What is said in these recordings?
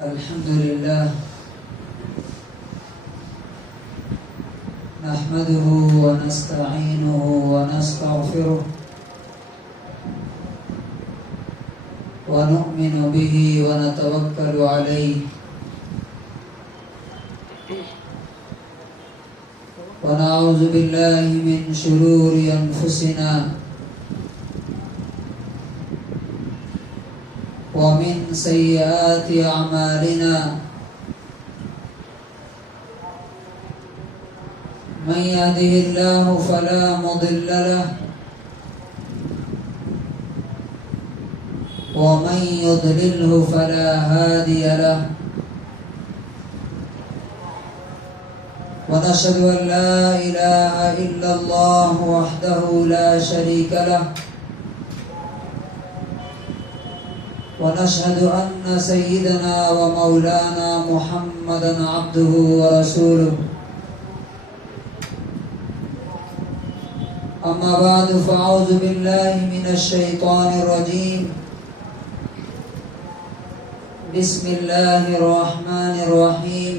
الحمد لله نحمده ونستعينه ونستغفره ونؤمن به ونتوكل عليه ونعوذ بالله من شرور أنفسنا ومن سيئات أعمالنا من يهده الله فلا مضل له ومن يضلله فلا هادي له ونشهد أن لا إله إلا الله وحده لا شريك له ونشهد أن سيدنا ومولانا محمدا عبده ورسوله أما بعد فأعوذ بالله من الشيطان الرجيم بسم الله الرحمن الرحيم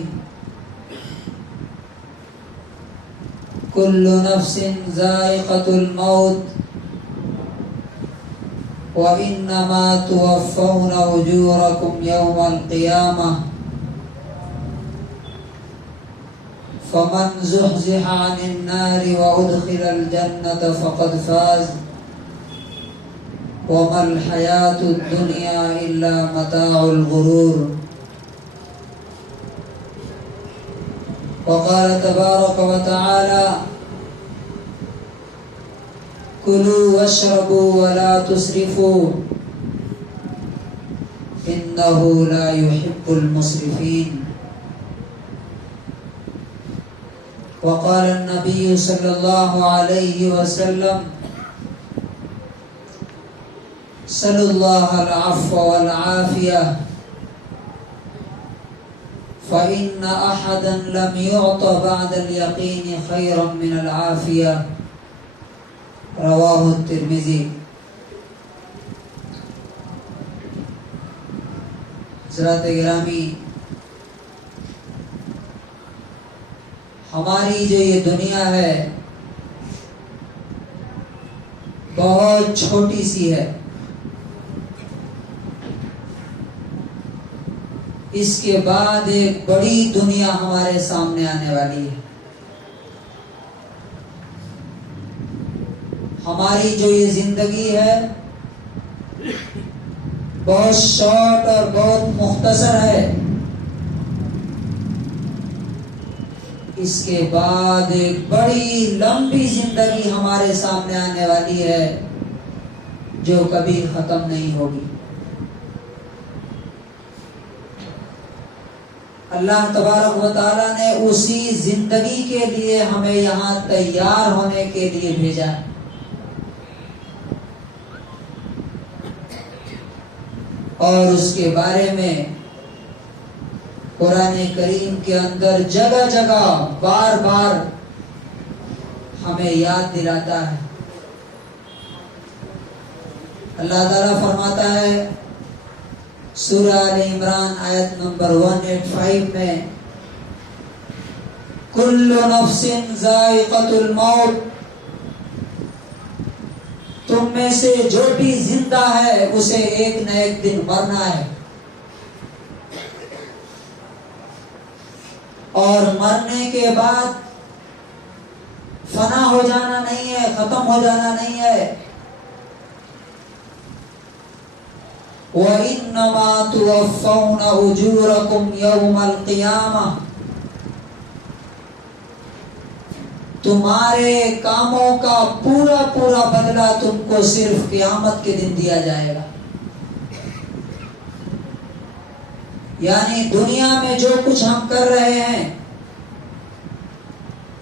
كل نفس ذائقة الموت وإنما توفون أجوركم يوم القيامة فمن زحزح عن النار وأدخل الجنة فقد فاز وما الحياة الدنيا إلا متاع الغرور وقال تبارك وتعالى كلوا واشربوا ولا تسرفوا إنه لا يحب المسرفين وقال النبي صلى الله عليه وسلم سلوا الله العفو والعافية فإن أحدا لم يعط بعد اليقين خيرا من العافية رواہ الترمذی۔ حضرات گرامی، ہماری جو یہ دنیا ہے بہت چھوٹی سی ہے، اس کے بعد ایک بڑی دنیا ہمارے سامنے آنے والی ہے۔ ہماری جو یہ زندگی ہے بہت شارٹ اور بہت مختصر ہے، اس کے بعد ایک بڑی لمبی زندگی ہمارے سامنے آنے والی ہے جو کبھی ختم نہیں ہوگی۔ اللہ تبارک و تعالی نے اسی زندگی کے لیے ہمیں یہاں تیار ہونے کے لیے بھیجا ہے۔ اور اس کے بارے میں قرآن کریم کے اندر جگہ جگہ بار بار ہمیں یاد دلاتا ہے۔ اللہ تعالیٰ فرماتا ہے سورہ آل عمران آیت نمبر 185 میں کل نفس ذائقۃ الموت، تم میں سے جو بھی زندہ ہے اسے ایک نہ ایک دن مرنا ہے، اور مرنے کے بعد فنا ہو جانا نہیں ہے، ختم ہو جانا نہیں ہے۔ وَإِنَّمَا تُوَفَّوْنَ أُجُورَكُمْ يَوْمَ الْقِيَامَةِ، تمہارے کاموں کا پورا پورا بدلہ تم کو صرف قیامت کے دن دیا جائے گا۔ یعنی دنیا میں جو کچھ ہم کر رہے ہیں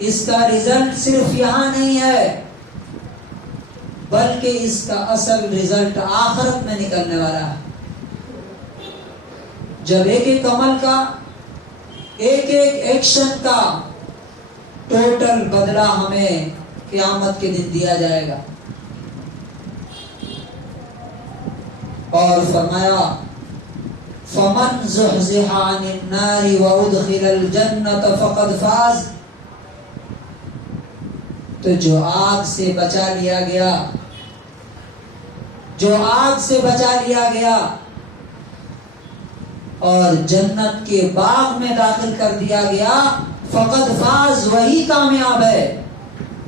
اس کا رزلٹ صرف یہاں نہیں ہے، بلکہ اس کا اصل رزلٹ آخرت میں نکلنے والا ہے، جب ایک ایک عمل کا، ایک ایک ایکشن کا ٹوٹل بدلہ ہمیں قیامت کے دن دیا جائے گا۔ اور فرمایا فمن زحزح عن النار وادخل الجنة فقد فاز. تو جو آگ سے بچا لیا گیا، جو آگ سے بچا لیا گیا اور جنت کے باغ میں داخل کر دیا گیا، فقد فاز، وہی کامیاب ہے.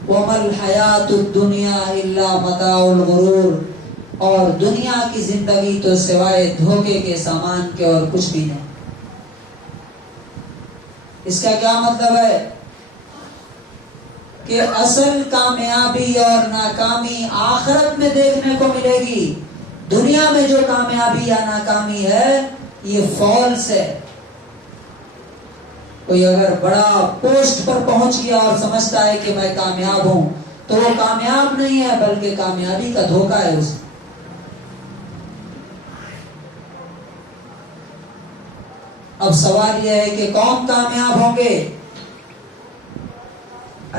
وَمَا الْحَيَاةُ الدُّنْيَا إِلَّا مَتَاعُ الْغُرُورِ. اور دنیا کی زندگی تو سوائے دھوکے کے سامان کے اور کچھ بھی نہیں. اس کا کیا مطلب ہے؟ کہ اصل کامیابی اور ناکامی آخرت میں دیکھنے کو ملے گی. دنیا میں جو کامیابی یا ناکامی ہے یہ فالس ہے. کوئی اگر بڑا پوسٹ پر پہنچ گیا اور سمجھتا ہے کہ میں کامیاب ہوں تو وہ کامیاب نہیں ہے، بلکہ کامیابی کا دھوکہ ہے اسے. اب سوال یہ ہے کہ کون کامیاب ہوں گے؟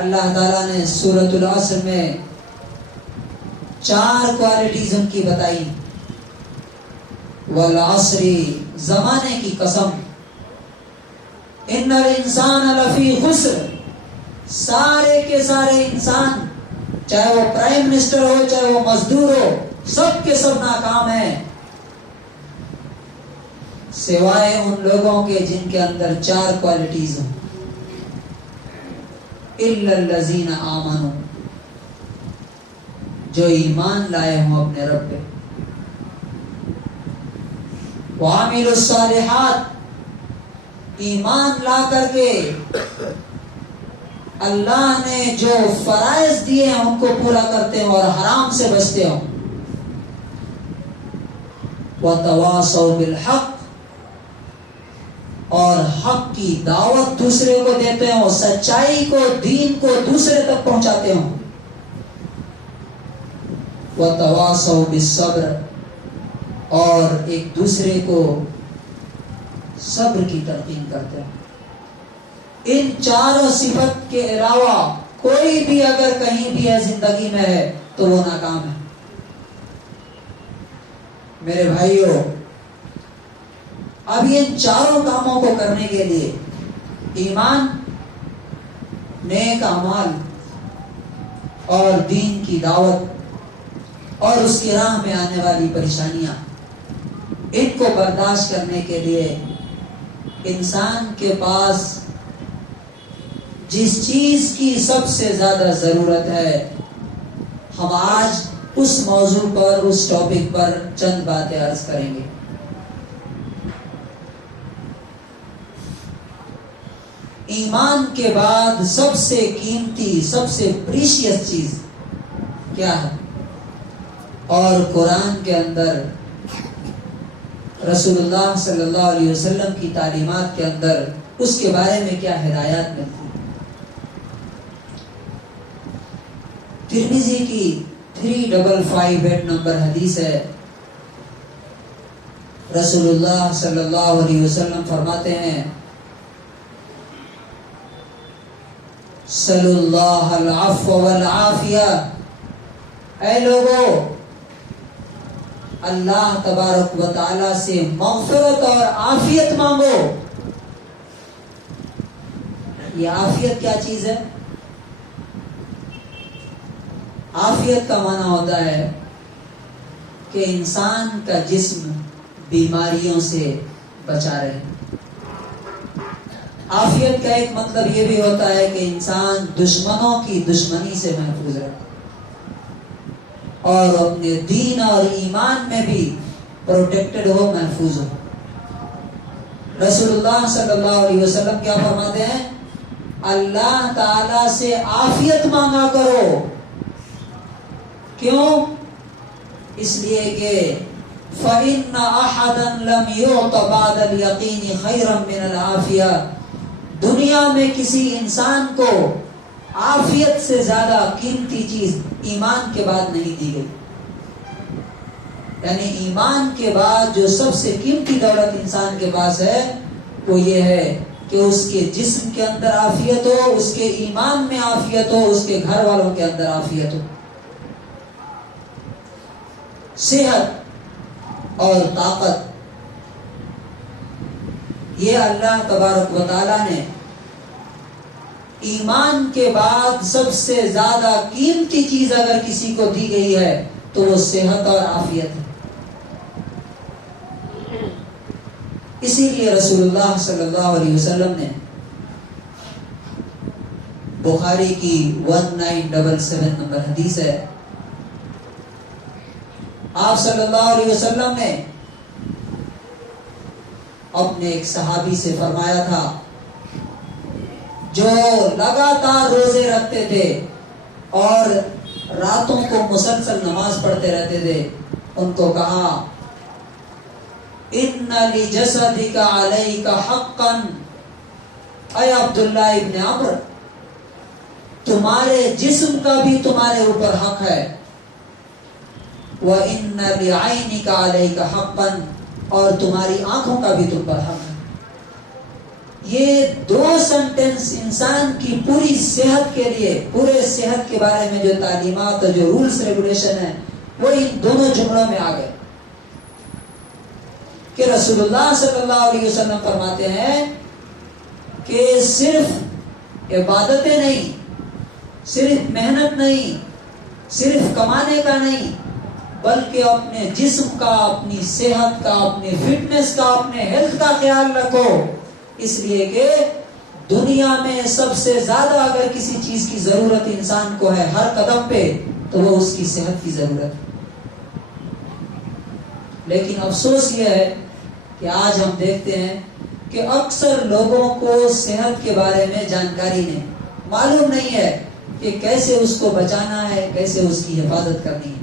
اللہ تعالیٰ نے سورۃ العصر میں 4 کوالٹیز ان کی بتائی. والعصر، زمانے کی قسم، ان الانسان لفی خسر، سارے کے سارے انسان، چاہے وہ پرائم منسٹر ہو چاہے وہ مزدور ہو، سب کے سب ناکام ہیں، سوائے ان لوگوں کے جن کے اندر 4 کوالٹیز ہیں. الا الذین آمنوا، جو ایمان لائے ہوں اپنے رب پہ. وعملوا الصالحات، ایمان لا کر کے اللہ نے جو فرائض دیے ہیں ان کو پورا کرتے ہیں اور حرام سے بچتے ہوں. وتواصوا بالحق، اور حق کی دعوت دوسرے کو دیتے ہوں، سچائی کو، دین کو دوسرے تک پہنچاتے ہوں. وتواصوا بالصبر، اور ایک دوسرے کو صبر کی تلقین کرتے ہیں. ان 4 صفت کے علاوہ کوئی بھی اگر کہیں بھی ہے زندگی میں ہے تو وہ ناکام ہے. میرے بھائیوں، اب ان 4 کاموں کو کرنے کے لیے ایمان، نیک اعمال اور دین کی دعوت اور اس کی راہ میں آنے والی پریشانیاں، ان کو برداشت کرنے کے لیے انسان کے پاس جس چیز کی سب سے زیادہ ضرورت ہے، ہم آج اس موضوع پر، اس ٹاپک پر چند باتیں عرض کریں گے. ایمان کے بعد سب سے قیمتی، سب سے پریشیس چیز کیا ہے؟ اور قرآن کے اندر رسول اللہ صلی اللہ علیہ وسلم کی تعلیمات کے اندر اس کے بارے میں کیا ہدایات ملتی؟ ترمذی کی 3558 نمبر حدیث ہے. رسول اللہ صلی اللہ علیہ وسلم فرماتے ہیں، صلی اللہ العفو والعافیہ، اے لوگو اللہ تبارک و تعالی سے مغفرت اور عافیت مانگو. یہ عافیت کیا چیز ہے؟ عافیت کا معنی ہوتا ہے کہ انسان کا جسم بیماریوں سے بچا رہے. عافیت کا ایک مطلب یہ بھی ہوتا ہے کہ انسان دشمنوں کی دشمنی سے محفوظ رہے اور اپنے دین اور ایمان میں بھی پروٹیکٹڈ ہو، محفوظ ہو. رسول اللہ صلی اللہ علیہ وسلم کیا فرماتے ہیں؟ اللہ تعالی سے عافیت مانگا کرو. کیوں؟ اس لیے کہ فَإِنَّ أَحَدًا لَمْ يُعْطَ بَعْدَ الْيَقِينِ خَيْرًا مِنَ الْعَافِيَةِ. دنیا میں کسی انسان کو عافیت سے زیادہ قیمتی چیز ایمان کے بعد نہیں دی گئی. یعنی ایمان کے بعد جو سب سے قیمتی دولت انسان کے پاس ہے وہ یہ ہے کہ اس کے جسم کے اندر عافیت ہو، اس کے ایمان میں عافیت ہو، اس کے گھر والوں کے اندر عافیت ہو. صحت اور طاقت یہ اللہ تبارک و تعالیٰ نے ایمان کے بعد سب سے زیادہ قیمتی چیز اگر کسی کو دی گئی ہے تو وہ صحت اور عافیت ہے. اسی لیے رسول اللہ صلی اللہ علیہ وسلم نے بخاری کی 1977 نمبر حدیث ہے، آپ صلی اللہ علیہ وسلم نے اپنے ایک صحابی سے فرمایا تھا جو لگاتار روزے رکھتے تھے اور راتوں کو مسلسل نماز پڑھتے رہتے تھے، ان کو کہا ان لجسدک علیک حقا، اے عبداللہ ابن عمرو تمہارے جسم کا بھی تمہارے اوپر حق ہے، وَإِنَّ لِعَيْنِكَ عَلَيْكَ حَقًّا اور تمہاری آنکھوں کا بھی تم پر حق ہے. یہ دو سنٹنس انسان کی پوری صحت کے لیے، پورے صحت کے بارے میں جو تعلیمات اور جو رولز ریگولیشن ہیں وہ ان دونوں جملوں میں آ گئے کہ رسول اللہ صلی اللہ علیہ وسلم فرماتے ہیں کہ صرف عبادتیں نہیں، صرف محنت نہیں، صرف کمانے کا نہیں، بلکہ اپنے جسم کا، اپنی صحت کا، اپنے فٹنس کا، اپنے ہیلتھ کا خیال رکھو، اس لیے کہ دنیا میں سب سے زیادہ اگر کسی چیز کی ضرورت انسان کو ہے ہر قدم پہ تو وہ اس کی صحت کی ضرورت ہے. لیکن افسوس یہ ہے کہ آج ہم دیکھتے ہیں کہ اکثر لوگوں کو صحت کے بارے میں جانکاری نہیں، معلوم نہیں ہے کہ کیسے اس کو بچانا ہے، کیسے اس کی حفاظت کرنی ہے.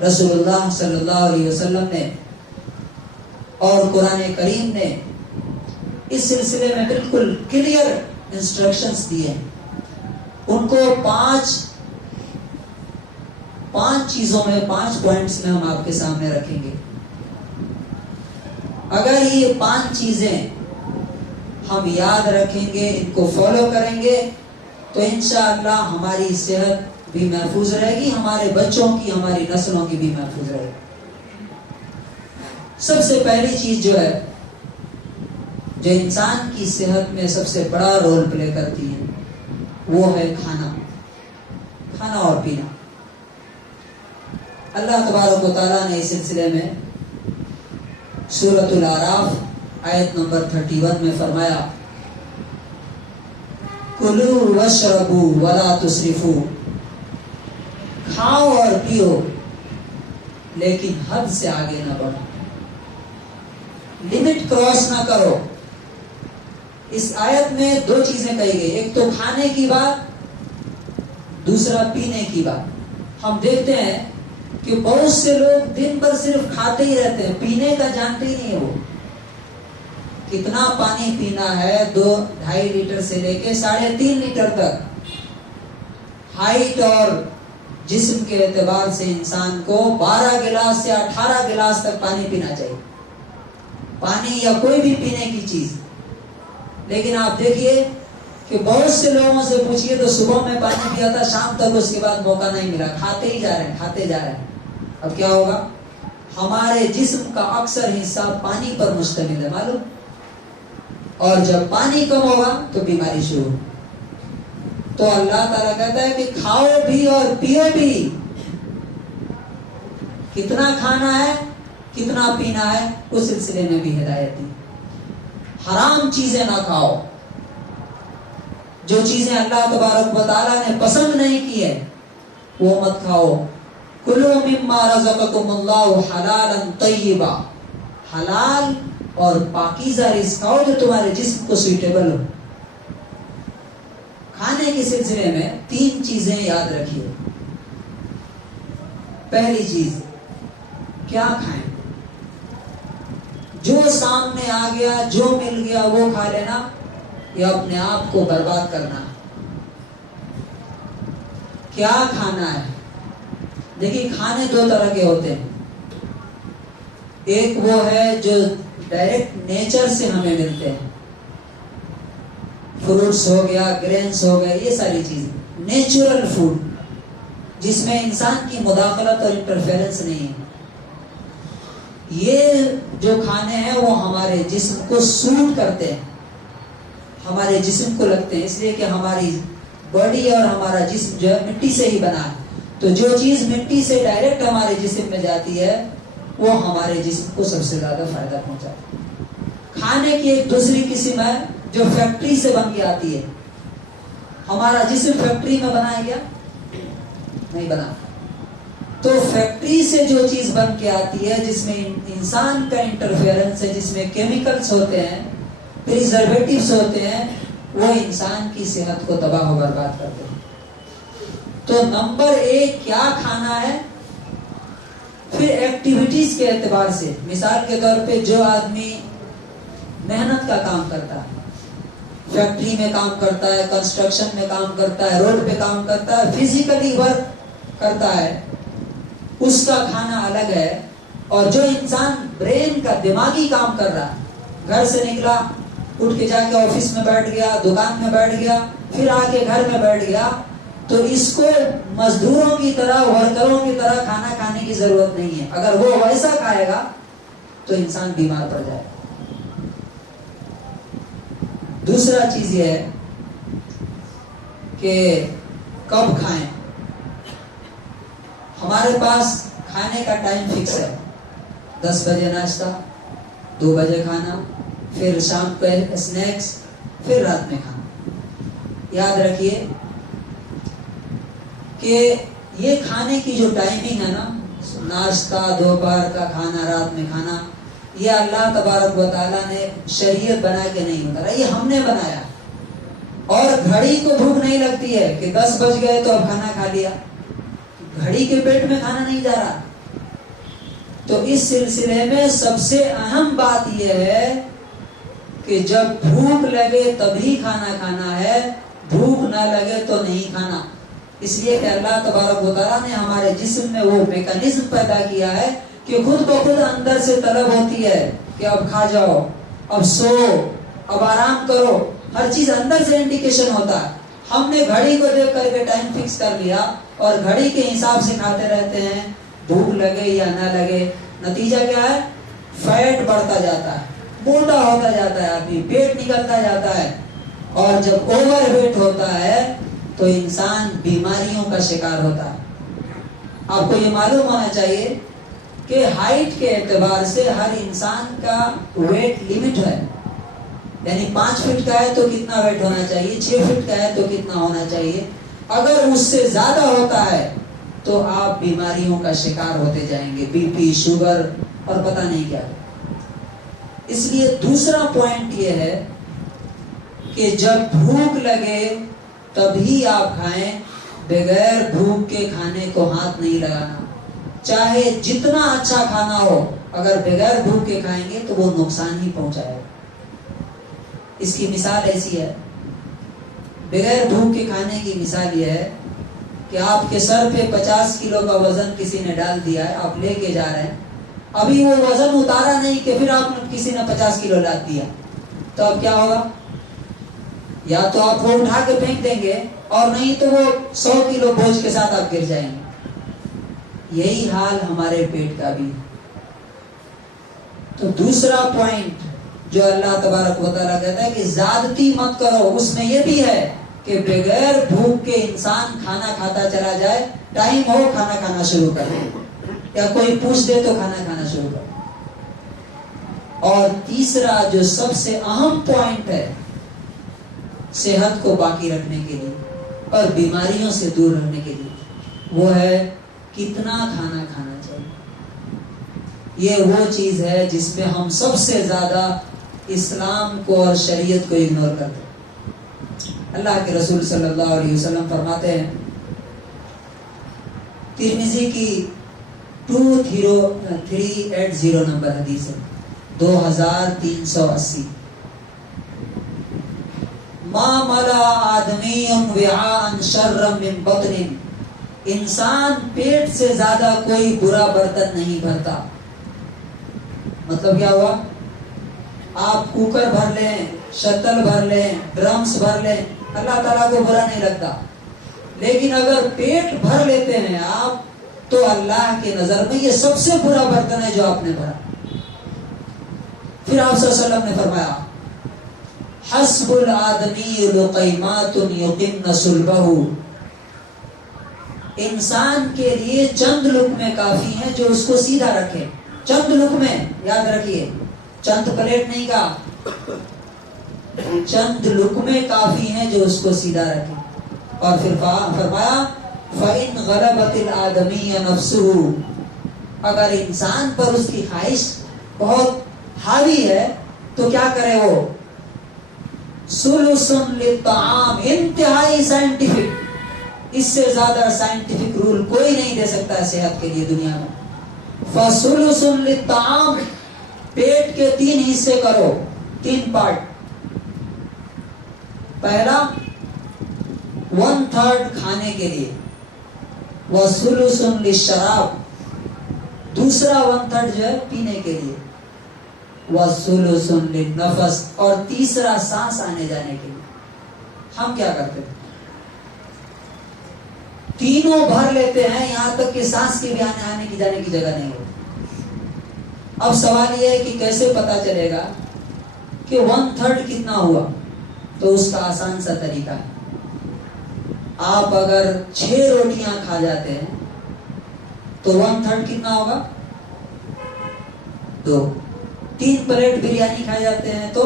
رسول اللہ صلی اللہ علیہ وسلم نے اور قرآن کریم نے اس سلسلے میں بالکل کلیئر انسٹرکشنز دیے ہیں. ان کو پانچ چیزوں میں، 5 پوائنٹس میں ہم آپ کے سامنے رکھیں گے. اگر یہ 5 چیزیں ہم یاد رکھیں گے، ان کو فالو کریں گے تو انشاءاللہ ہماری صحت بھی محفوظ رہے گی، ہمارے بچوں کی، ہماری نسلوں کی بھی محفوظ رہے گی. سب سے پہلی چیز جو ہے، جو انسان کی صحت میں سب سے بڑا رول پلے کرتی ہے، وہ ہے کھانا اور پینا. اللہ تبارک و تعالیٰ نے اس سلسلے میں سورۃ الاعراف آیت نمبر 31 میں فرمایا کلوا واشربوا ولا تسرفوا، کھاؤ اور پیو لیکن حد سے آگے نہ بڑھو، لمٹ کراس نہ کرو. اس آیت میں 2 چیزیں کہی گئی، ایک تو کھانے کی بات، دوسرا پینے کی بات. ہم دیکھتے ہیں کہ بہت سے لوگ دن بھر صرف کھاتے ہی رہتے ہیں، پینے کا جانتے ہی نہیں ہے. وہ کتنا پانی پینا ہے، 2-2.5 لیٹر سے لے کے 3.5 لیٹر تک. ہائٹ اور جسم کے اعتبار سے انسان کو 12 گلاس یا 18 گلاس تک پانی پینا چاہیے، پانی یا کوئی بھی پینے کی چیز. لیکن آپ دیکھیے کہ بہت سے لوگوں سے پوچھئے تو صبح میں پانی پیا تھا، شام تک اس کے بعد موقع نہیں ملا، کھاتے ہی جا رہے ہیں. اب کیا ہوگا؟ ہمارے جسم کا اکثر حصہ پانی پر مشتمل ہے، معلوم. اور جب پانی کم ہوگا تو بیماری شروع. تو اللہ تعالیٰ کہتا ہے کہ کھاؤ بھی اور پیو بھی. کتنا کھانا ہے، کتنا پینا ہے، اس سلسلے میں بھی ہدایت دی. حرام چیزیں نہ کھاؤ، جو چیزیں اللہ تبارک و تعالیٰ نے پسند نہیں کی ہے وہ مت کھاؤ. کلوا مما رزقکم اللہ حلالا طیبا، حلال اور پاکیزہ رزق کھاؤ جو تمہارے جسم کو سوٹیبل ہو. کھانے کے سلسلے میں 3 چیزیں یاد رکھیے. پہلی چیز، کیا کھائیں؟ جو سامنے آ گیا، جو مل گیا وہ کھا لینا یا اپنے آپ کو برباد کرنا. کیا کھانا ہے؟ دیکھیے کھانے 2 طرح کے ہوتے ہیں. ایک وہ ہے جو ڈائریکٹ نیچر سے ہمیں ملتے ہیں، فروٹس ہو گیا، گرینس ہو گیا، یہ ساری چیزیں نیچرل فوڈ جس میں انسان کی مداخلت اور انٹرفیرنس نہیں ہے. یہ جو کھانے ہیں وہ ہمارے جسم کو سوٹ کرتے ہیں، ہمارے جسم کو لگتے ہیں، اس لیے کہ ہماری باڈی اور ہمارا جسم جو ہے مٹی سے ہی بنا ہے، تو جو چیز مٹی سے ڈائریکٹ ہمارے جسم میں جاتی ہے وہ ہمارے جسم کو سب سے زیادہ فائدہ پہنچاتی ہے۔ کھانے کی ایک دوسری قسم ہے جو فیکٹری سے بن کے آتی ہے۔ ہمارا جسم فیکٹری میں بنایا گیا نہیں بنا، تو فیکٹری سے جو چیز بن کے آتی ہے جس میں انسان کا انٹرفیئرنس ہے، جس میں کیمیکلز ہوتے ہیں، پریزرویٹیوز ہوتے ہیں، وہ انسان کی صحت کو تباہ و برباد کرتے ہیں۔ تو نمبر 1 کیا کھانا ہے، پھر ایکٹیویٹیز کے اعتبار سے، مثال کے طور پہ جو آدمی محنت کا کام کرتا ہے، فیکٹری میں کام کرتا ہے، کنسٹرکشن میں کام کرتا ہے، روڈ پہ کام کرتا ہے، فزیکلی ورک کرتا ہے، اس کا کھانا الگ ہے۔ اور جو انسان برین کا دماغی کام کر رہا ہے، گھر سے نکلا، اٹھ کے جا کے آفس میں بیٹھ گیا، دکان میں بیٹھ گیا، پھر آ کے گھر میں بیٹھ گیا، تو اس کو مزدوروں کی طرح، ورکروں کی طرح کھانا کھانے کی ضرورت نہیں ہے۔ اگر وہ ویسا کھائے گا تو انسان بیمار پڑ جائے گا۔ دوسرا چیز یہ ہے کہ کب کھائیں۔ ہمارے پاس کھانے کا ٹائم فکس ہے، 10 بجے ناشتہ، 2 بجے کھانا، پھر شام کو اسنیکس، پھر رات میں کھانا۔ یاد رکھیے کہ یہ کھانے کی جو ٹائمنگ ہے نا، ناشتہ، دوپہر کا کھانا، رات میں کھانا، یہ اللہ تبارک و تعالیٰ نے شریعت بنا کے نہیں اتارا، یہ ہم نے بنایا۔ اور گھڑی کو بھوک نہیں لگتی ہے کہ 10 بج گئے تو اب کھانا کھا لیا، گھڑی کے پیٹ میں کھانا نہیں جا رہا۔ تو اس سلسلے میں سب سے اہم بات یہ ہے کہ جب بھوک لگے تبھی کھانا کھانا ہے، بھوک نہ لگے تو نہیں کھانا۔ اس لیے کہ اللہ تبارک و تعالیٰ نے ہمارے جسم میں وہ میکانزم پیدا کیا ہے کہ خود بخود اندر سے طلب ہوتی ہے کہ اب کھا جاؤ، اب سو، اب آرام کرو، ہر چیز اندر سے انڈیکیشن ہوتا ہے۔ ہم نے گھڑی کو دیکھ کر کے ٹائم فکس کر لیا اور گھڑی کے حساب سے کھاتے رہتے ہیں، بھوک لگے یا نہ لگے۔ نتیجہ کیا ہے؟ فیٹ بڑھتا جاتا ہے، موٹا ہوتا جاتا ہے آدمی، پیٹ نکلتا جاتا ہے، اور جب اوور ویٹ ہوتا ہے تو انسان بیماریوں کا شکار ہوتا ہے۔ آپ کو یہ معلوم ہونا چاہیے کہ ہائٹ کے اعتبار سے ہر انسان کا ویٹ لمٹ ہے، یعنی 5 فٹ کا ہے تو کتنا ویٹ ہونا چاہیے، 6 فٹ کا ہے تو کتنا ہونا چاہیے۔ اگر اس سے زیادہ ہوتا ہے تو آپ بیماریوں کا شکار ہوتے جائیں گے، بی پی، شوگر اور پتہ نہیں کیا۔ اس لیے دوسرا پوائنٹ یہ ہے کہ جب بھوک لگے تبھی آپ کھائیں، بغیر بھوک کے کھانے کو ہاتھ نہیں لگانا۔ چاہے جتنا اچھا کھانا ہو، اگر بغیر بھوک کے کھائیں گے تو وہ نقصان ہی پہنچائے گا۔ اس کی مثال ایسی ہے، بغیر بھوک کے کھانے کی مثال یہ ہے کہ آپ کے سر پہ 50 کلو کا وزن کسی نے ڈال دیا ہے، آپ لے کے جا رہے ہیں، ابھی وہ وزن اتارا نہیں کہ پھر آپ کسی نے 50 کلو لاد دیا، تو اب کیا ہوگا؟ یا تو آپ وہ اٹھا کے پھینک دیں گے، اور نہیں تو وہ 100 کلو بوجھ کے ساتھ آپ گر جائیں گے۔ یہی حال ہمارے پیٹ کا بھی۔ تو دوسرا پوائنٹ جو اللہ تبارک و تعالیٰ کہتا ہے کہ زیادتی مت کرو، اس میں یہ بھی ہے کہ بغیر بھوک کے انسان کھانا کھاتا چلا جائے، ٹائم ہو کھانا کھانا شروع کرے، یا کوئی پوچھ دے تو کھانا کھانا شروع کرے۔ اور تیسرا جو سب سے اہم پوائنٹ ہے صحت کو باقی رکھنے کے لیے اور بیماریوں سے دور رہنے کے لیے، وہ ہے کتنا کھانا کھانا چاہیے۔ یہ وہ چیز ہے جس میں ہم سب سے زیادہ اسلام کو اور شریعت کو اگنور کرتے ہیں۔ اللہ کے رسول صلی اللہ علیہ وسلم فرماتے ہیں، ترمذی کی 2380 نمبر حدیث ہے، 2380، ما ملا آدمی وعاء شرا من بطن، انسان پیٹ سے زیادہ کوئی برا برتن نہیں بھرتا۔ مطلب کیا ہوا؟ آپ کوکر بھر لیں، شتل بھر لیں، ڈرمز بھر لیں، اللہ تعالیٰ کو برا نہیں لگتا، لیکن اگر پیٹ بھر لیتے ہیں آپ تو اللہ کی نظر میں یہ سب سے برا برتن ہے جو آپ نے بھرا۔ پھر آپ صلی اللہ علیہ وسلم نے فرمایا حسب الآدمی لقیمات یقمن صلبہ، انسان کے لیے چند لقمے کافی ہیں جو اس کو سیدھا رکھے. چند لقمے، یاد رکھیے، چند پلیٹ نہیں کہا، چند لقمے کافی ہیں جو اس کو سیدھا رکھے. اور پھر فرمایا فَإِنْ غَلَبَتِ الْآدَمِيَّ نَفْسُهُ، اگر انسان پر اس کی خواہش بہت حاوی ہے تو کیا کرے وہ؟ ثُلُثٌ لِلطَّعَامِ، انتہائی سائنٹیفک، اس سے زیادہ سائنٹیفک رول کوئی نہیں دے سکتا ہے صحت کے لیے دنیا میں. فَثُلُثٌ لِلطَّعَامِ، پیٹ کے 3 حصے کرو، 3 پارٹ. پہلا 1/3 کھانے کے لیے، وَثُلُثٌ لِلشَّرَابِ، دوسرا 1/3 جو ہے پینے کے لیے، وَثُلُثٌ لِلنَّفَسِ، اور تیسرا سانس آنے جانے کے لیے. ہم کیا کرتے ہیں؟ تینوں بھر لیتے ہیں، یہاں تک کہ سانس کی بھی آنے کی جانے کی جگہ نہیں ہوتی. اب سوال یہ ہے کہ کیسے پتا چلے گا کہ 1/3 کتنا ہوا؟ تو اس کا آسان سا طریقہ ہے. آپ اگر 6 روٹیاں کھا جاتے ہیں تو 1/3 کتنا ہوگا؟ 2. 3 پلیٹ بریانی کھا جاتے ہیں تو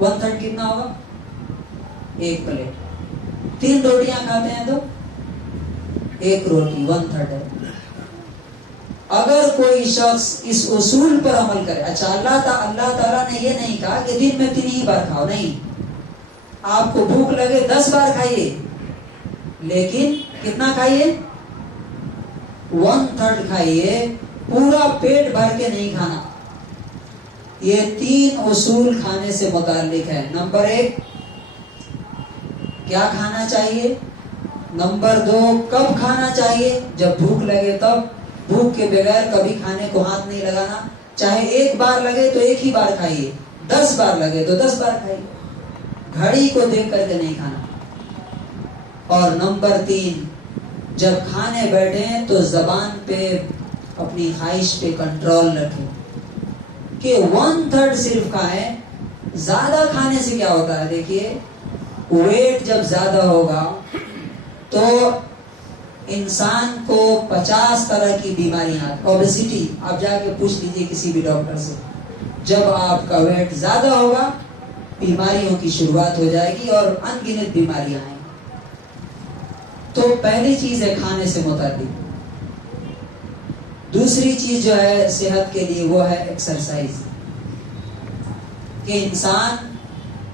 1/3 کتنا ہوگا؟ 1 پلیٹ. 3 روٹیاں کھاتے ہیں تو 1 روٹی 1/3 ہے. اگر کوئی شخص اس اصول پر عمل کرے، اچھا اللہ تعالیٰ نے یہ نہیں کہا کہ دن میں 3 ہی بار کھاؤ، نہیں، آپ کو بھوک لگے 10 بار کھائیے، لیکن کتنا کھائیے؟ 1/3 کھائیے، پورا پیٹ بھر کے نہیں کھانا. یہ 3 اصول کھانے سے متعلق ہے. نمبر 1 کیا کھانا چاہیے، نمبر 2 کب کھانا چاہیے، جب بھوک لگے تب. بھوک کے بغیر کبھی کھانے کو ہاتھ نہیں لگانا، چاہے 1 بار لگے تو 1 ہی بار کھائیے، 10 بار لگے تو 10 بار کھائیے، گھڑی کو دیکھ کر کے نہیں کھانا. اور نمبر 3 جب کھانے بیٹھیں تو زبان پہ اپنی خواہش پہ کنٹرول رکھیں کہ 1/3 صرف کھائیں. زیادہ کھانے سے کیا ہوتا ہے؟ دیکھیے، ویٹ جب زیادہ ہوگا تو انسان کو 50 طرح کی بیماریاں، اوبیسٹی، آپ جا کے پوچھ لیجئے کسی بھی ڈاکٹر سے. جب آپ کا ویٹ زیادہ ہوگا بیماریوں کی شروعات ہو جائے گی اور ان گنت بیماریاں آئیں. تو پہلی چیز ہے کھانے سے متعلق. دوسری چیز جو ہے صحت کے لیے وہ ہے ایکسرسائز. کہ انسان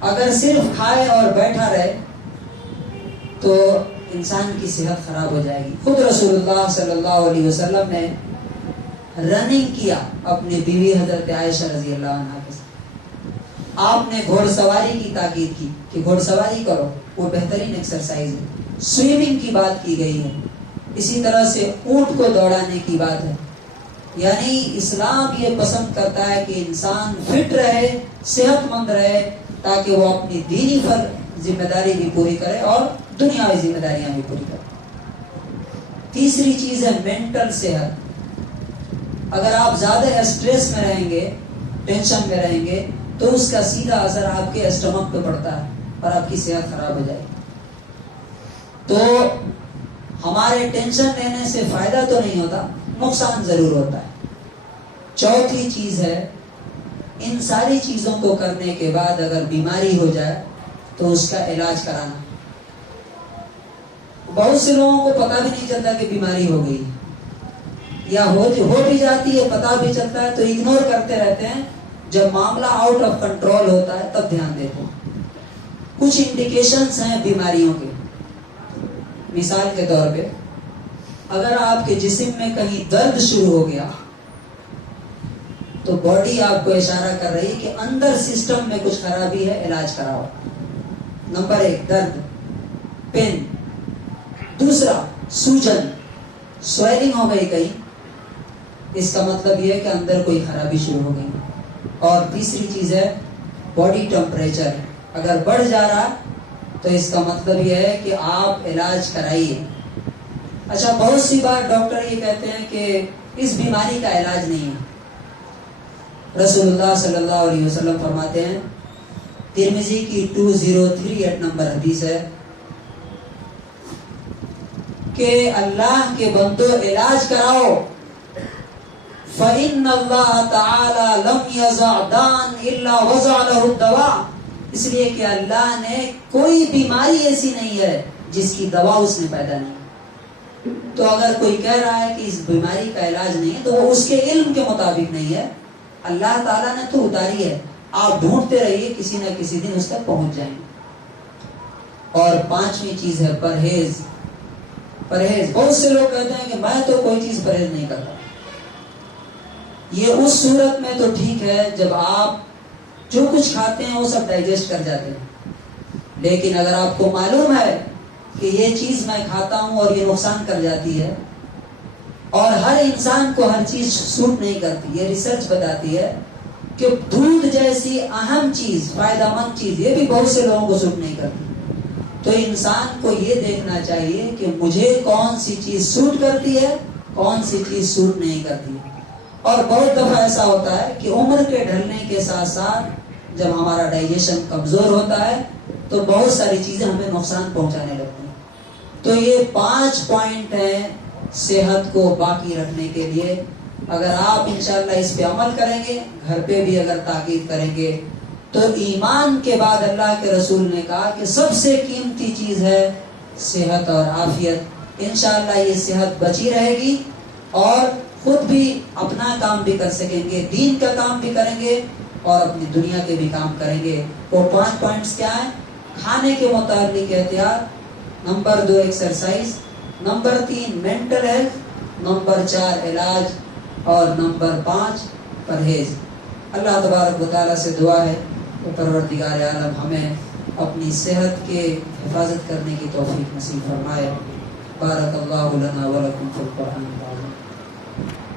اگر صرف کھائے اور بیٹھا رہے تو انسان کی صحت خراب ہو جائے گی. خود رسول اللہ صلی اللہ علیہ وسلم نے رننگ کیا اپنی بیوی حضرت عائشہ رضی اللہ عنہا کے ساتھ. آپ نے گھوڑ سواری کی تاکید کی کہ گھوڑ سواری کرو، وہ بہترین ایکسرسائز ہے. سوئمنگ کی بات کی گئی ہے. اسی طرح سے اونٹ کو دوڑانے کی بات ہے. یعنی اسلام یہ پسند کرتا ہے کہ انسان فٹ رہے، صحت مند رہے، تاکہ وہ اپنی دینی ذمہ داری بھی پوری کرے اور دنیاوی ذمہ داریاں بھی پوری کرے. تیسری چیز ہے مینٹل صحت. اگر آپ زیادہ اسٹریس میں رہیں گے، ٹینشن میں رہیں گے، تو اس کا سیدھا اثر آپ کے اسٹمک پہ پڑتا ہے اور آپ کی صحت خراب ہو جائے گی. تو ہمارے ٹینشن لینے سے فائدہ تو نہیں ہوتا، نقصان ضرور ہوتا ہے. چوتھی چیز ہے ان ساری چیزوں کو کرنے کے بعد اگر بیماری ہو جائے تو اس کا علاج کرانا. بہت سے لوگوں کو پتہ بھی نہیں چلتا کہ بیماری ہو گئی، یا ہو بھی جاتی ہے، پتہ بھی چلتا ہے تو اگنور کرتے رہتے ہیں. جب معاملہ آؤٹ آف کنٹرول ہوتا ہے تب دھیان دیتے ہیں. کچھ انڈیکیشنز ہیں بیماریوں کے. مثال کے طور پہ اگر آپ کے جسم میں کہیں درد شروع ہو گیا تو باڈی آپ کو اشارہ کر رہی کہ اندر سسٹم میں کچھ خرابی ہے، علاج کراؤ. نمبر 1 درد، پین. دوسرا سوجن، سویلنگ ہو گئی کہیں، اس کا مطلب یہ ہے کہ اندر کوئی خرابی شروع ہو گئی. اور تیسری چیز ہے باڈی ٹمپریچر. اگر بڑھ جا رہا تو اس کا مطلب یہ ہے کہ آپ علاج کرائیے. اچھا، بہت سی بار ڈاکٹر یہ کہتے ہیں کہ اس بیماری کا علاج نہیں ہے. رسول اللہ صلی اللہ علیہ وسلم فرماتے ہیں، ترمذی کی 2038 نمبر حدیث ہے کہ اللہ کے بندو علاج کراؤ، فَإِنَّ اللَّهَ تَعَالَى لَمْ يَضَعْ دَاءً إِلَّا وَضَعَ لَهُ الدَّوَاء، اس لیے کہ اللہ نے کوئی بیماری ایسی نہیں ہے جس کی دوا اس نے پیدا نہیں۔ تو اگر کوئی کہہ رہا ہے کہ اس بیماری کا علاج نہیں ہے تو وہ اس کے علم کے مطابق نہیں ہے، اللہ تعالیٰ نے تو اتاری ہے، آپ ڈھونڈتے رہیے، کسی نہ کسی دن اس تک پہنچ جائیں گے۔ اور پانچویں چیز ہے پرہیز۔ پرہیز، بہت سے لوگ کہتے ہیں کہ میں تو کوئی چیز پرہیز نہیں کرتا۔ یہ اس صورت میں تو ٹھیک ہے جب آپ جو کچھ کھاتے ہیں وہ سب ڈائجسٹ کر جاتے ہیں، لیکن اگر آپ کو معلوم ہے کہ یہ چیز میں کھاتا ہوں اور یہ نقصان کر جاتی ہے، اور ہر انسان کو ہر چیز سوٹ نہیں کرتی، یہ ریسرچ بتاتی ہے کہ دودھ جیسی اہم چیز، فائدہ مند چیز، یہ بھی بہت سے لوگوں کو سوٹ نہیں کرتی، تو انسان کو یہ دیکھنا چاہیے کہ مجھے کون سی چیز سوٹ کرتی ہے، کون سی چیز سوٹ نہیں کرتی۔ اور بہت دفعہ ایسا ہوتا ہے کہ عمر کے ڈھلنے کے ساتھ ساتھ جب ہمارا ڈائجیشن کمزور ہوتا ہے تو بہت ساری چیزیں ہمیں نقصان پہنچانے لگتی ہیں۔ تو یہ 5 پوائنٹ ہیں صحت کو باقی رکھنے کے لیے۔ اگر آپ انشاءاللہ اس پہ عمل کریں گے، گھر پہ بھی اگر تاکید کریں گے، تو ایمان کے بعد اللہ کے رسول نے کہا کہ سب سے قیمتی چیز ہے صحت اور عافیت۔ انشاءاللہ یہ صحت بچی رہے گی اور خود بھی اپنا کام بھی کر سکیں گے، دین کا کام بھی کریں گے اور اپنی دنیا کے بھی کام کریں گے۔ وہ 5 پوائنٹس کیا ہیں؟ کھانے کے متعلق احتیاط، number 2 exercise, number 3 mental health, number 4 علاج، اور نمبر 5 پرہیز۔ اللہ تبارک و تعالیٰ سے دعا ہے کہ پروردگار عالم ہمیں اپنی صحت کے حفاظت کرنے کی توفیق نصیب فرمائے۔ بارک اللہ لنا ولکم فی القرآن العظیم۔